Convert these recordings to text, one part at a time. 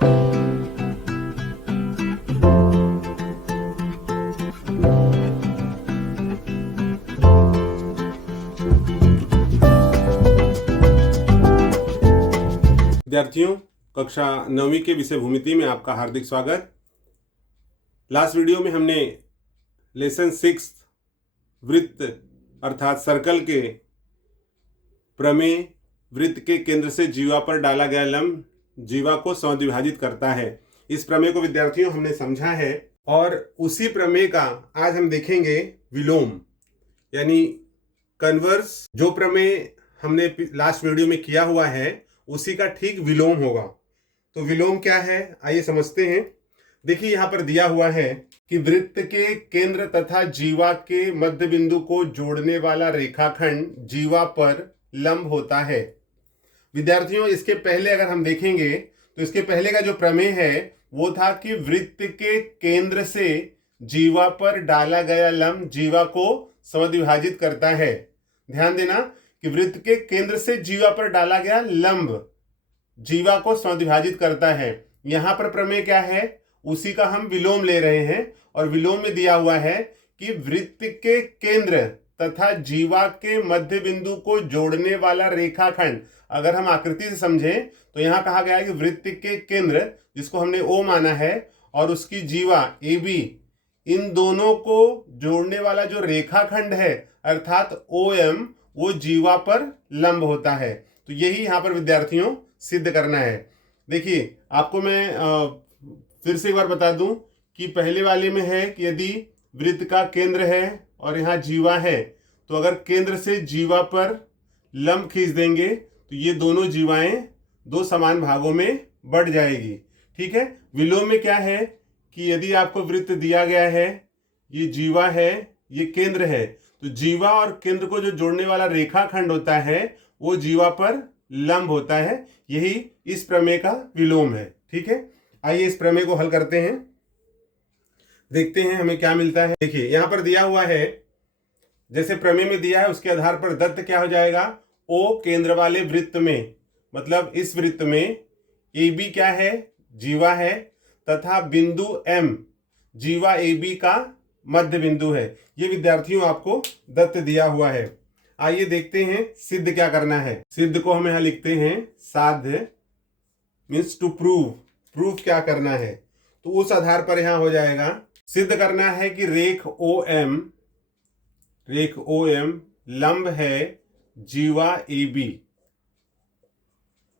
विद्यार्थियों, कक्षा 9वीं के विषय भूमिति में आपका हार्दिक स्वागत। लास्ट वीडियो में हमने लेसन 6 वृत्त अर्थात सर्कल के प्रमेय, वृत्त के केंद्र से जीवा पर डाला गया लंब जीवा को समद्विभाजित करता है, इस प्रमेय को विद्यार्थियों हमने समझा है। और उसी प्रमेय का आज हम देखेंगे विलोम, यानी कन्वर्स। जो प्रमेय हमने लास्ट वीडियो में किया हुआ है उसी का ठीक विलोम होगा। तो विलोम क्या है, आइए समझते हैं। देखिए यहाँ पर दिया हुआ है कि वृत्त के केंद्र तथा जीवा के मध्य बिंदु को जोड़ने वाला रेखाखंड जीवा पर लंब होता है। विद्यार्थियों, इसके पहले अगर हम देखेंगे तो इसके पहले का जो प्रमेय है वो था कि वृत्त के केंद्र से जीवा पर डाला गया लंब जीवा को समद्विभाजित करता है। ध्यान देना कि वृत्त के केंद्र से जीवा पर डाला गया लंब जीवा को समद्विभाजित करता है। यहां पर प्रमेय क्या है, उसी का हम विलोम ले रहे हैं। और विलोम में दिया हुआ है कि वृत्त के केंद्र तथा जीवा के मध्य बिंदु को जोड़ने वाला रेखाखंड, अगर हम आकृति से समझें तो यहां कहा गया है कि वृत्त के केंद्र, जिसको हमने ओ माना है, और उसकी जीवा ए बी, इन दोनों को जोड़ने वाला जो रेखाखंड है अर्थात ओ एम, वो जीवा पर लंब होता है। तो यही यहाँ पर विद्यार्थियों सिद्ध करना है। देखिए, आपको मैं फिर से एक बार बता दूं कि पहले वाले में है कि यदि वृत्त का केंद्र है और यहाँ जीवा है, तो अगर केंद्र से जीवा पर लंब खींच देंगे तो ये दोनों जीवाएं दो समान भागों में बढ़ जाएगी। ठीक है। विलोम में क्या है कि यदि आपको वृत्त दिया गया है, ये जीवा है, ये केंद्र है, तो जीवा और केंद्र को जो जोड़ने वाला रेखाखंड होता है वो जीवा पर लंब होता है। यही इस प्रमेय का विलोम है। ठीक है। आइए इस प्रमेय को हल करते हैं, देखते हैं हमें क्या मिलता है। देखिए यहां पर दिया हुआ है, जैसे प्रमेय में दिया है उसके आधार पर दत्त क्या हो जाएगा, ओ केंद्र वाले वृत्त में, मतलब इस वृत्त में ए बी क्या है, जीवा है, तथा बिंदु एम जीवा ए बी का मध्य बिंदु है। ये विद्यार्थियों आपको दत्त दिया हुआ है। आइए देखते हैं सिद्ध क्या करना है। सिद्ध को हम यहां लिखते हैं साध्य, मीन्स टू प्रूव। प्रूफ क्या करना है, तो उस आधार पर यहां हो जाएगा, सिद्ध करना है कि रेख ओ एम लंब है जीवा ए बी।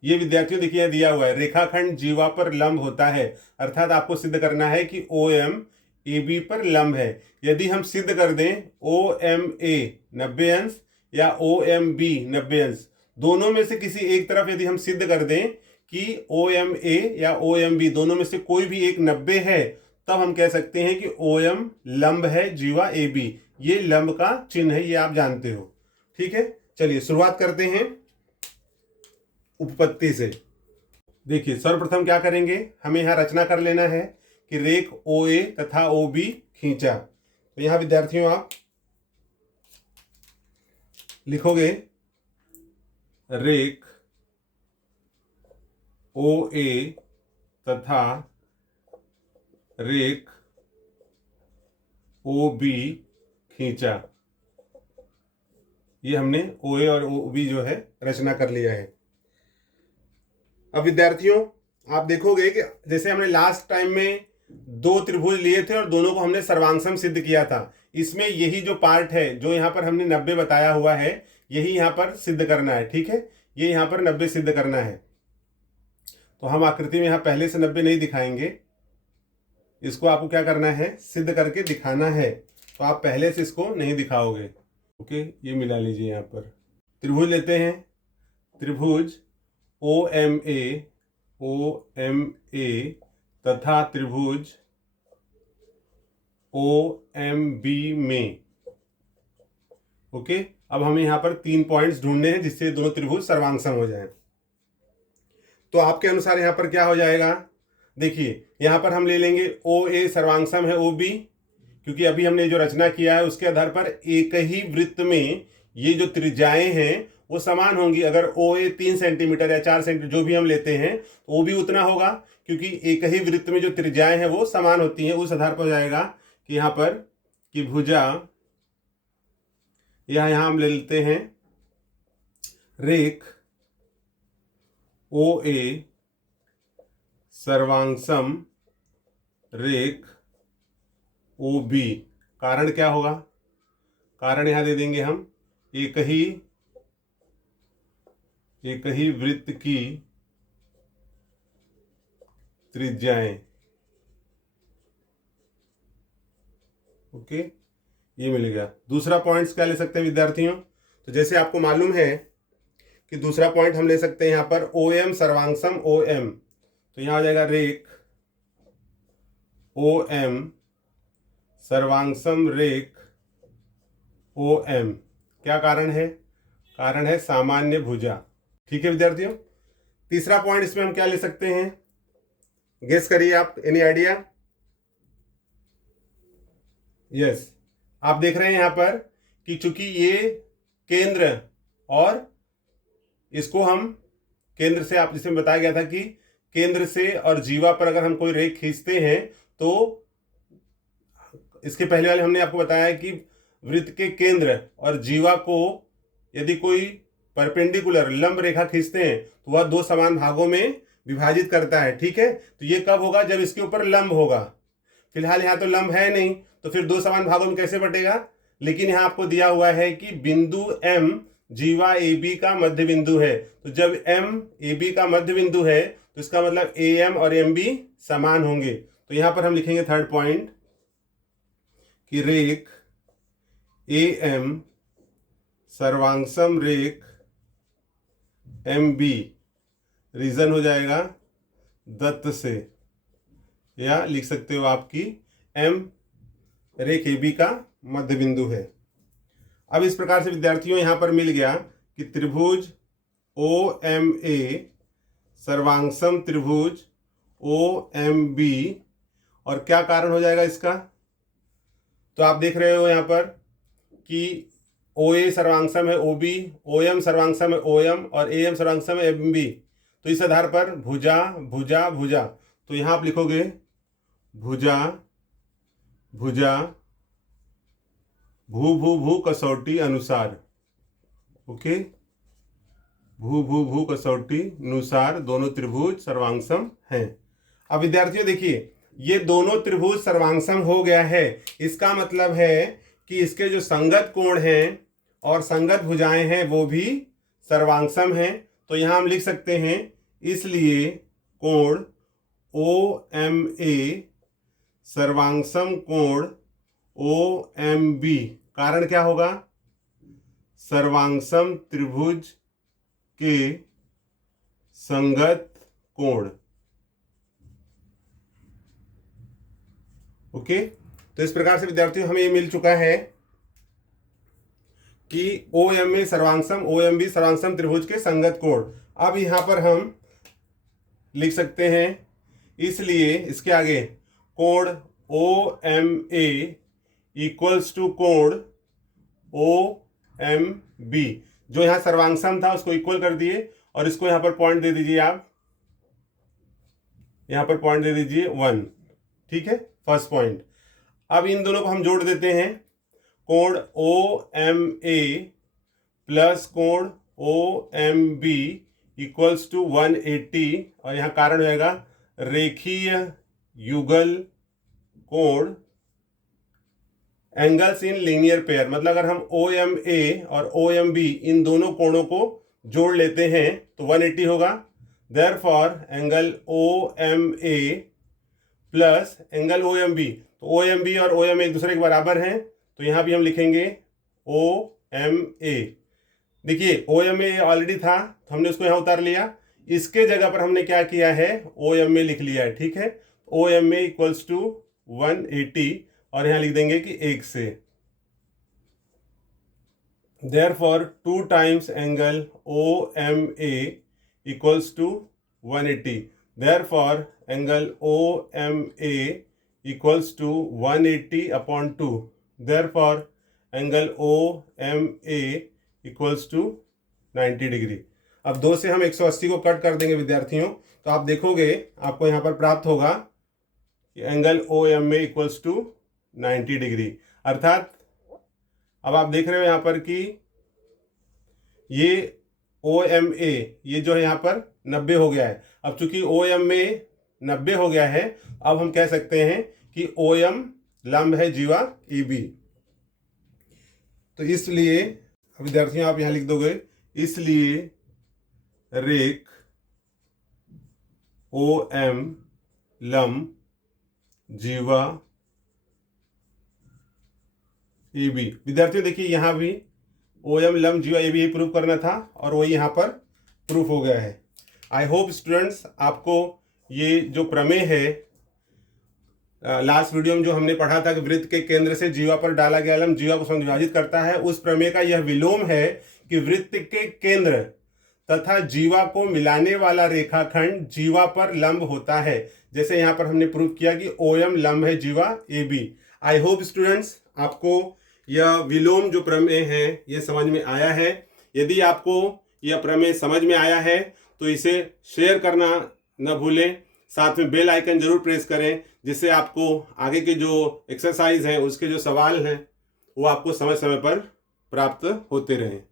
ये विद्यार्थियों देखिए दिया हुआ है, रेखाखंड जीवा पर लंब होता है, अर्थात आपको सिद्ध करना है कि ओ एम ए बी पर लंब है। यदि हम सिद्ध कर दें ओ एम ए 90 अंश या ओ एम बी 90 अंश, दोनों में से किसी एक तरफ यदि हम सिद्ध कर दें कि ओ एम ए या ओ एम बी दोनों में से कोई भी एक 90 है, तब हम कह सकते हैं कि ओ एम लंब है जीवा ए बी। ये लंब का चिन्ह है, ये आप जानते हो। ठीक है। चलिए शुरुआत करते हैं उपपत्ति से। देखिए सर्वप्रथम क्या करेंगे, हमें यहां रचना कर लेना है कि रेख ओ ए तथा ओ बी खींचा। तो यहां विद्यार्थियों आप लिखोगे रेख ओ ए तथा रेख ओ बी खींचा। ये हमने ओ ए और ओ बी जो है रचना कर लिया है। अब विद्यार्थियों आप देखोगे कि जैसे हमने लास्ट टाइम में दो त्रिभुज लिए थे और दोनों को हमने सर्वांगसम सिद्ध किया था, इसमें यही जो पार्ट है जो यहाँ पर हमने 90 बताया हुआ है, यही यहाँ पर सिद्ध करना है। ठीक है। ये यहाँ पर 90 सिद्ध करना है। तो हम आकृति में यहाँ पहले से 90 नहीं दिखाएंगे, इसको आपको क्या करना है, सिद्ध करके दिखाना है। तो आप पहले से इसको नहीं दिखाओगे। ओके, ये मिला लीजिए। यहाँ पर त्रिभुज लेते हैं, त्रिभुज ओ एम ए तथा त्रिभुज ओ एम बी में। ओके, अब हमें यहाँ पर 3 पॉइंट्स ढूंढने हैं जिससे दोनों त्रिभुज सर्वांगसम हो जाएं। तो आपके अनुसार यहाँ पर क्या हो जाएगा, देखिए यहाँ पर हम ले लेंगे ओ ए सर्वांगसम है ओ बी, क्योंकि अभी हमने जो रचना किया है उसके आधार पर एक ही वृत्त में ये जो त्रिज्याएं हैं वो समान होंगी। अगर ओ ए 3 सेंटीमीटर या 4 सेंटीमीटर जो भी हम लेते हैं तो वो भी उतना होगा, क्योंकि एक ही वृत्त में जो त्रिज्याएं हैं वो समान होती हैं। उस आधार पर हो जाएगा कि यहाँ पर कि भुजा, यहाँ हम ले लेते हैं रेख ओ ए सर्वांशम रेख ओ बी। कारण क्या होगा? कारण यहां दे देंगे हम, एक ही वृत्त की त्रिज्याएं। ओके, ये मिल गया। दूसरा पॉइंट्स क्या ले सकते हैं विद्यार्थियों? तो जैसे आपको मालूम है कि दूसरा पॉइंट हम ले सकते हैं यहाँ पर ओ एम सर्वांशम ओ एम। तो यहाँ हो जाएगा रेख ओ एम सर्वांशम रेख ओ एम। क्या कारण है? कारण है सामान्य भुजा। ठीक है विद्यार्थियों। तीसरा पॉइंट इसमें हम क्या ले सकते हैं? गेस करिए आप, एनी आइडिया? यस, आप देख रहे हैं यहां पर कि चूंकि ये केंद्र, और इसको हम केंद्र से, आप जिसमें बताया गया था कि केंद्र से और जीवा पर अगर हम कोई रेख खींचते हैं तो इसके पहले वाले हमने आपको बताया कि वृत्त के केंद्र और जीवा को यदि कोई परपेंडिकुलर लंब रेखा खींचते हैं तो वह 2 समान भागों में विभाजित करता है। ठीक है, तो ये कब होगा? जब इसके ऊपर लंब होगा। फिलहाल यहाँ तो लंब है नहीं, तो फिर 2 समान भागों में कैसे बटेगा? लेकिन यहाँ आपको दिया हुआ है कि बिंदु M जीवा ए बी का मध्य बिंदु है। तो जब M ए बी का मध्य बिंदु है तो इसका मतलब AM और MB समान होंगे। तो यहाँ पर हम लिखेंगे थर्ड पॉइंट कि रेख AM सर्वांशम रेख MB, रीजन हो जाएगा दत्त से, या लिख सकते हो आपकी M रेख AB का मध्य बिंदु है। अब इस प्रकार से विद्यार्थियों यहां पर मिल गया कि त्रिभुज OMA सर्वांशम त्रिभुज OMB। और क्या कारण हो जाएगा इसका? तो आप देख रहे हो यहां पर कि OA सर्वांशम है OB, OM सर्वांशम है OM और AM सर्वांशम है MB। तो इस आधार पर भुजा भुजा भुजा, तो यहां आप लिखोगे भुजा भुजा भू भू भू कसौटी अनुसार। ओके, भू भू भू कसौटी अनुसार दोनों त्रिभुज सर्वांशम हैं। अब विद्यार्थियों देखिए, ये दोनों त्रिभुज सर्वांशम हो गया है। इसका मतलब है कि इसके जो संगत कोण हैं और संगत भुजाएं हैं वो भी सर्वांशम हैं। तो यहां हम लिख सकते हैं इसलिए कोण OMA सर्वांशम कोण OMB। कारण क्या होगा? सर्वांशम त्रिभुज के संगत कोण। ओके, तो इस प्रकार से विद्यार्थियों हमें ये मिल चुका है कि OMA सर्वांशम OMB सर्वांशम त्रिभुज के संगत कोण। अब यहां पर हम लिख सकते हैं इसलिए इसके आगे कोण OMA इक्वल्स टू कोण OMB। जो यहां सर्वांशम था उसको इक्वल कर दिए और इसको यहां पर पॉइंट दे दीजिए, आप यहां पर पॉइंट दे दीजिए 1। ठीक है, फर्स्ट पॉइंट। अब इन दोनों को हम जोड़ देते हैं, कोण OMA प्लस कोण OMB इक्वल्स टू 180। और यहां कारण होगा रेखीय युगल कोण, एंगल्स इन लीनियर पेयर। मतलब अगर हम OMA और OMB इन दोनों कोणों को जोड़ लेते हैं तो 180 होगा। Therefore angle OMA plus angle OMB, तो OMB और OMA एक दूसरे के बराबर हैं, तो यहां भी हम लिखेंगे OMA। देखिए OMA ऑलरेडी था तो हमने उसको यहां उतार लिया। इसके जगह पर हमने क्या किया है? OMA लिख लिया है। ठीक है, OMA इक्वल्स टू 180 और यहां लिख देंगे कि 1 से। Therefore 2 times angle OMA equals to 180। Therefore angle OMA equals to 180 upon 2। Therefore angle OMA equals to 90 degree. अब 2 से हम 180 को कट कर देंगे विद्यार्थियों, तो आप देखोगे आपको यहाँ पर प्राप्त होगा कि angle O M A equals to 90 degree. अर्थात अब आप देख रहे हो यहाँ पर कि ये ओ एम ए ये जो है यहाँ पर 90 हो गया है। अब चूंकि ओ एम ए 90 हो गया है, अब हम कह सकते हैं कि ओ एम लंब है जीवा ई बी। तो इसलिए विद्यार्थियों आप यहां लिख दोगे, इसलिए रेख ओ एम लंब जीवा ई बी। विद्यार्थियों देखिए यहां भी ओ एम लंब जीवा ए बी प्रूव करना था और वही यहां पर प्रूफ हो गया है। आई होप स्टूडेंट्स आपको ये जो प्रमेय है, लास्ट वीडियो में जो हमने पढ़ा था कि वृत्त के केंद्र से जीवा पर डाला गया लंब जीवा को समविभाजित करता है, उस प्रमेय का यह विलोम है कि वृत्त के केंद्र तथा जीवा को मिलाने वाला रेखाखंड जीवा पर लंब होता है। जैसे यहाँ पर हमने प्रूव किया कि ओ एम लंब है जीवा A B. I hope students आपको यह विलोम जो प्रमेय है ये समझ में आया है। यदि आपको यह प्रमेय समझ में आया है तो इसे शेयर करना न भूलें, साथ में बेल आइकन जरूर प्रेस करें, जिससे आपको आगे के जो एक्सरसाइज हैं उसके जो सवाल हैं वो आपको समय समय पर प्राप्त होते रहें।